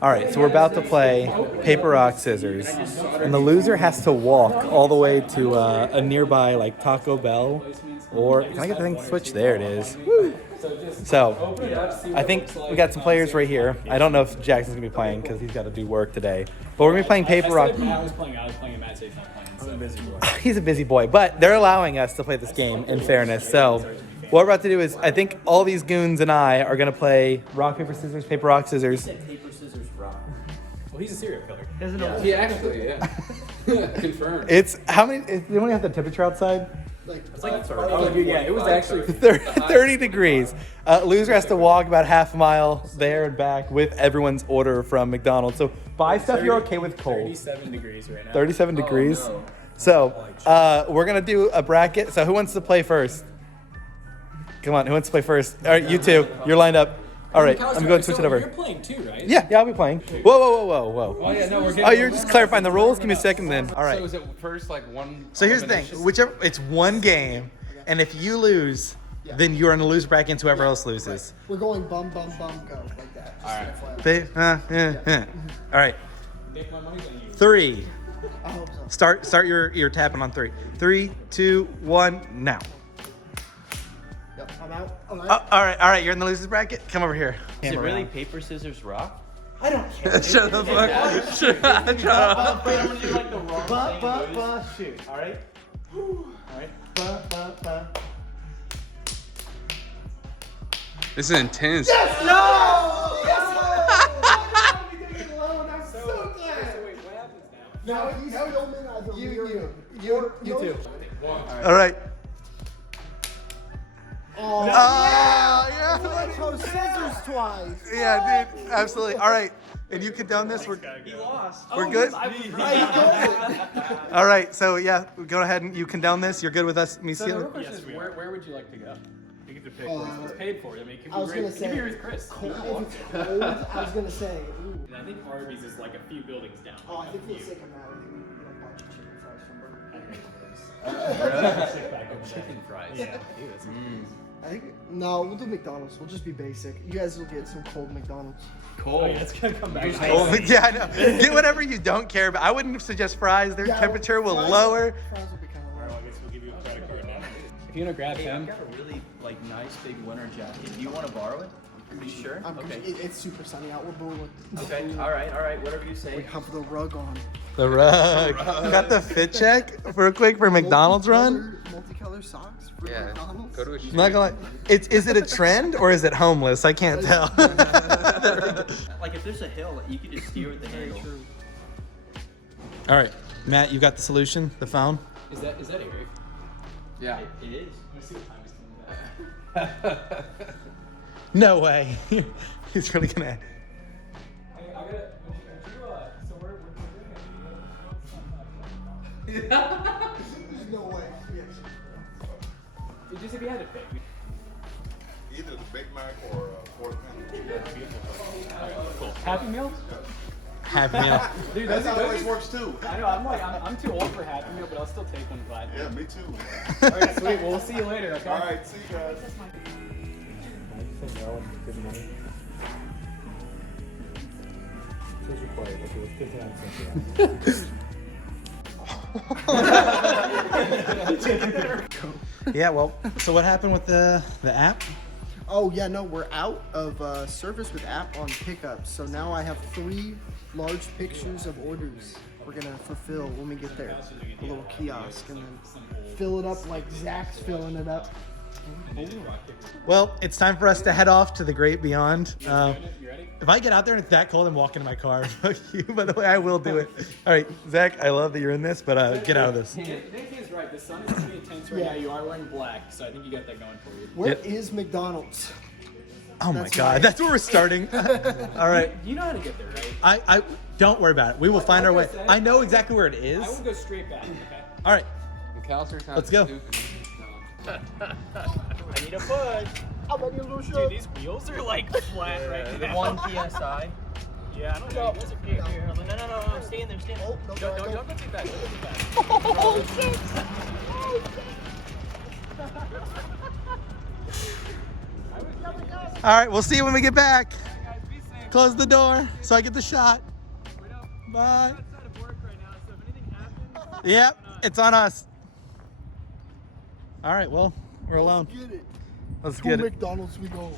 All right, so we're about to play paper, rock, scissors. And the loser has to walk all the way to a nearby, like, Taco Bell. Or, can I get the thing switched? There it is. Woo! So, I think we got some players right here. I don't know if Jackson's going to be playing because he's got to do work today. But we're going to be playing paper, rock. I was playing, and Matt State's not playing. So. I'm a busy boy. He's a busy boy, but they're allowing us to play this game, in fairness. So, what we're about to do is, I think all these goons and I are going to play rock, paper, scissors, paper, rock, scissors. Paper, scissors, rock. Well, he's a serial killer. He actually, yeah. Confirmed. It's, how many, do you want to have the temperature outside? It's like, oh, dude, yeah, it was actually 30 degrees. Loser has to walk about half a mile there and back with everyone's order from McDonald's. So buy stuff you're okay with cold. 37 degrees right now. 37 degrees. no. So we're going to do a bracket. So who wants to play first? Come on, who wants to play first? All right, you two. You're lined up. All right, I'm going to switch it You're over. playing too, right? Yeah, I'll be playing. Whoa. Oh, yeah, no, we're getting... Oh, you're just clarifying the rules? Give me a second then. All right. So is it first like one? So here's the thing, whichever, it's one game, and if you lose, then you're in the loser bracket and whoever else loses. We're going bum, bum, bum, go, like that. All right. All right, Nick, my money's on you. 3. I hope so. Start your tapping on 3. 3, 2, 1, now. Yep, I'm out. All right, you're in the losers bracket. Come over here. Is it really paper, scissors, rock? I don't care. Shut the fuck. Shut up. Wait, I'm gonna do like the wrong thing. and lose. Shoot. All right. This is intense. No! Yes! I'm so glad. Wait, what happens now? Now he's filming either You too. All right. Oh, yeah. I chose scissors twice. Yeah, dude. Absolutely. All right. And you condone this? We're good? All right. So, yeah, go ahead and you condone this. You're good with us, me So the real sealing? question is, where would you like to go? You get to pick. It's paid for. I mean, I was gonna Could say, be with Chris. cold, if it's cold, I was gonna say, ooh. And I think Arby's is like a few buildings down. Oh, I think for the sake of Matt, I think we need a bunch of chicken fries from Burger King. Chicken fries. Yeah. I think, no, we'll do McDonald's. We'll just be basic. You guys will get some cold McDonald's. Oh, yeah, it's gonna come back. Oh, yeah, I know. Get whatever you don't care about. I wouldn't suggest fries. Their Yeah, temperature will fries- lower. Fries will be kind of low. I guess we'll give you a credit card now. If you wanna grab Hey, I've him. got a really like nice big winter jacket. Do you want to borrow it? Are you sure? Okay. It's super sunny out. We're booing. Okay. All right. Whatever you We say. have the rug on. The rug. Got the fit check real quick for McDonald's run? Multicolor socks for Yeah. McDonald's. Go to a I'm not gonna lie. Is it a trend or is it homeless? I can't tell. Like if there's a hill, you can just steer with the handle. All right, Matt, you got the solution, the phone? Is that Eric? Yeah. It is. Let's see what time he's coming back. No way. He's really gonna. Hey, I gotta. So we're doing it. There's no way. Yes. Just if you had to pick. Either the Big Mac or Quarter Pounder. Happy Meal? Happy meal. Dude, That's those how are it works too. I know. I'm too old for Happy Meal, but I'll still take one gladly. Yeah, me too. All right, sweet. Well, we'll see you later. Okay. All right, see you guys. Yeah, well, so what happened with the app? Oh yeah, no, we're out of service with app on pickup. So now I have 3 large pictures of orders we're gonna fulfill when we get there. A little kiosk and then fill it up like Zach's filling it up. Well, it's time for us to head off to the great beyond. You ready? If I get out there and it's that cold, I'm walking to my car. Fuck you. By the way, I will do it. All right, Zach, I love that you're in this, but get out of this. Nick is right. The sun is pretty intense right Yeah. now. You are wearing black, so I think you got that going for you. Where Yep. is McDonald's? Oh my That's God, right. that's where we're starting. All right, You know how to get there, right? I don't worry about it. We will find our way. Like I said, I know exactly where it is. I will go straight back. Okay. All right, McAllister sounds Let's go. stupid. I need a push. Dude, these wheels are like flat right now. 1 psi. Yeah, I don't know. You guys are here. No. Stay in there. Stay in there. No, Don't go too fast. Don't go too fast. all right. We'll see you when we get back. Guys, be safe. Close the door so I get the shot. Bye. Yep, it's on us. All right, well, we're alone. Get it. Let's get it. McDonald's we go.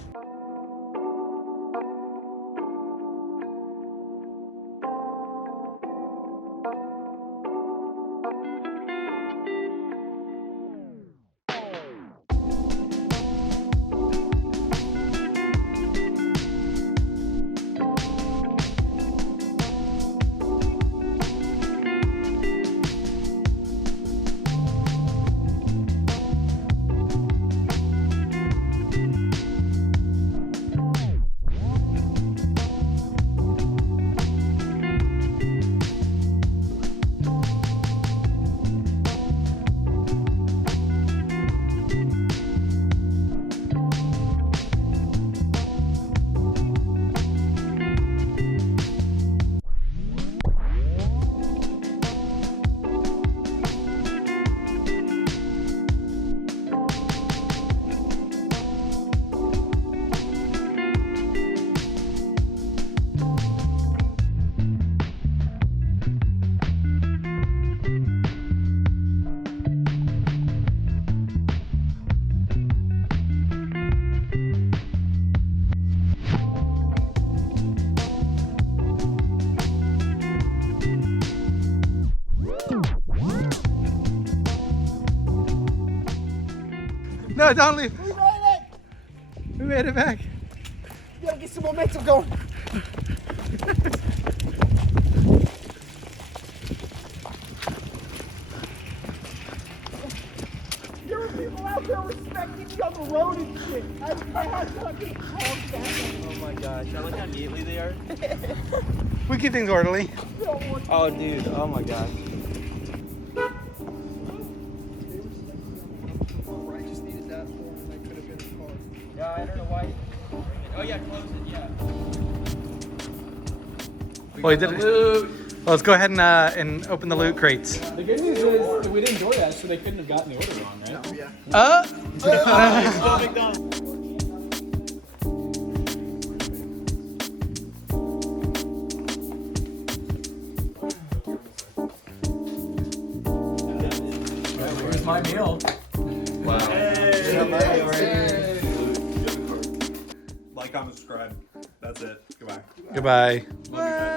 No, don't leave. We made it. We made it back. We gotta get some momentum going. There were people out there respecting me on the road and shit. I had fucking calmed down. Oh my gosh, I like how neatly they are. We keep things orderly. Oh dude, oh my gosh. I just needed that form and I could have been a car. Yeah, I don't know why. Oh yeah, close it, yeah. Well, he did it. Well, let's go ahead and open the loot crates. The good news is we didn't DoorDash, so they couldn't have gotten the order wrong, right? Yeah. Still McDonald's. Here's my meal. Like, comment, subscribe. That's it. Goodbye. Goodbye. Love you guys.